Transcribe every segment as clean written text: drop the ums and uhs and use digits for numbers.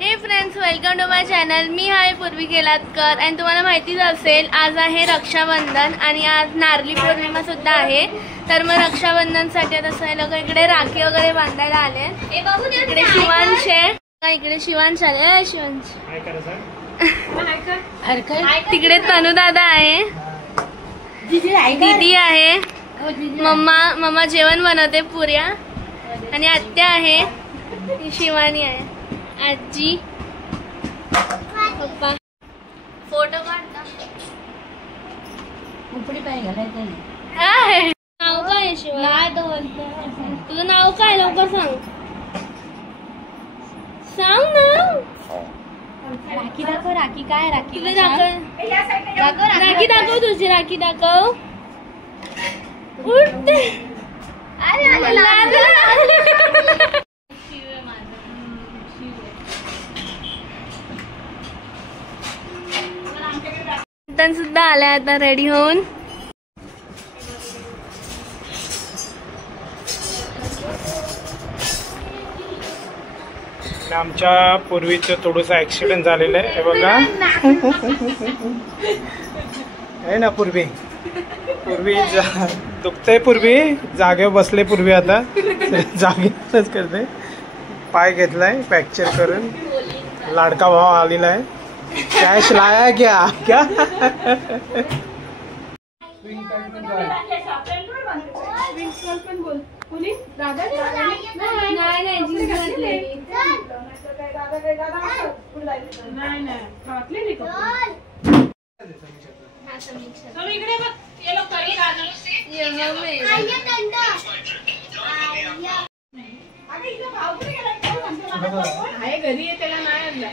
हे friends, welcome to my channel. मी आहे पूर्वी केलातकर आणि तुम्हाला माहितीच असेल आज आहे रक्षाबंधन आणि आज नारळी पौर्णिमा सुद्धा आहे. तर मग रक्षाबंधनसाठी आता सगळे लोक इकडे राखी वगैरे बांधायला आले. इकडे शिवांश आहे, इकडे शिवांश आले. शिवांश तिकडे तनू दादा आहे, दीदी आहे, मम्मा जेवण बनवते पुऱ्या आणि आत्या आहे, शिवानी आहे, आजी, पप्पा. फोटो काढता. नाव काय शिवाय? तुझं नाव काय? लवकर सांग. सांग नाव. राखी दाखव. राखी काय? राखी राखी दाखव. तुझी राखी दाखव. उठते. सुद्धा आलाय आता रेडी होऊन. आमच्या पूर्वीचं थोडंसं ऍक्सिडेंट झालेलं आहे बघा. आहे ना पूर्वी दुखतंय. पूर्वी जागेवर बसले. पूर्वी आता जागेवरच करते. पाय घेतलाय फ्रॅक्चर करून. लाडका भाव आलेला आहे. कॅश लाया क्या क्या? घरी त्याला नाही आणला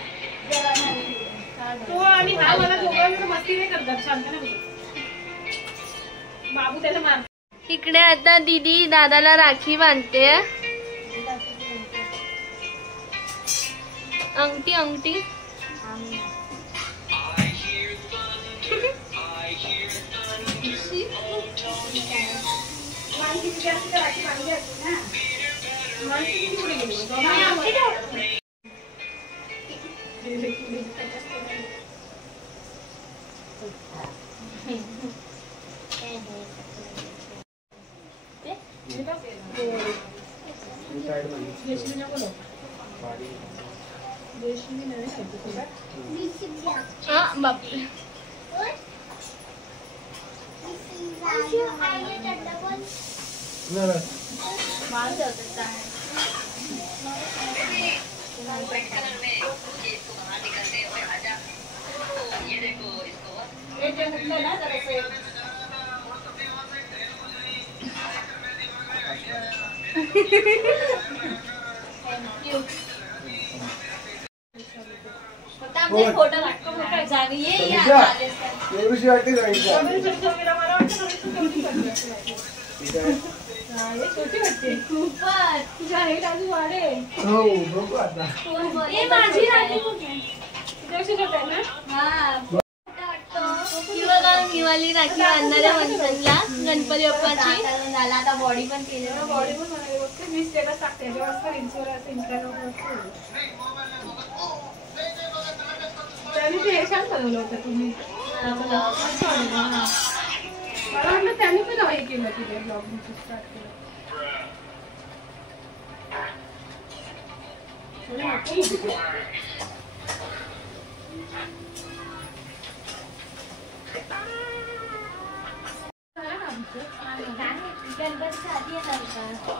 तो आणि हा मला दोघांना मस्ती नाही करतात. शांत नाही बाबू त्याला मार. इकडे आता दीदी दादाला राखी बांधते. अंगठी बापरे. फोटो निवाली राखी बांधणाऱ्या माणसांना गणपती बाप्पाची झाला. आता बॉडी पण केली. बॉडी पण मी स्टेटस टाकते. त्यांनी ते हे छान बनवलं होतं तुम्ही. मला वाटलं त्यांनी पण हे केलं तिथे ब्लॉग स्टार्ट केलं. गणपतीच्या आधी येणार का?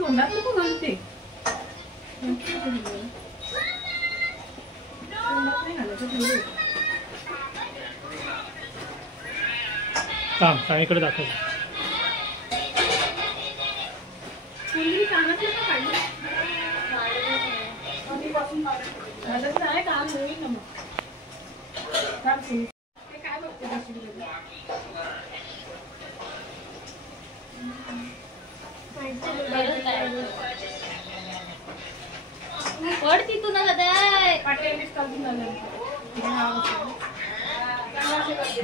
तोंडात नको घालते. थांब साईकडे दाखव. पूर्वी कानातलं का काढलं? माझं नाही काम होईल ना मग. काम सुरू. ते काय बघते दुसरीकडे? पड तिथून पाट्यानेच काढून झालं.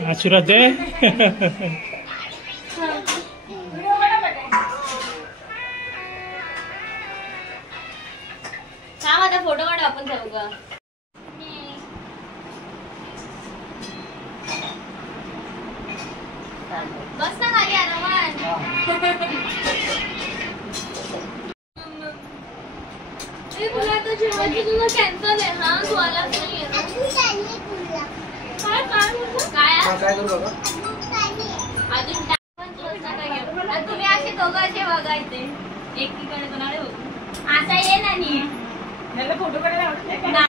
आशीर्वाद दे. हा माझा फोटो काढू आपण जाऊ का. बस ना खाली आरामात. तुला तर जेवायची तुझं कॅन्सल आहे. हा तू आलाच नाही काय काय बोलतो काय काय करू बाबा. अजून तुम्ही असे दोघं असे बघायचे एकीकडे कोणाला होतो असा ये ना नी फोटो काढायला आवडत नाही.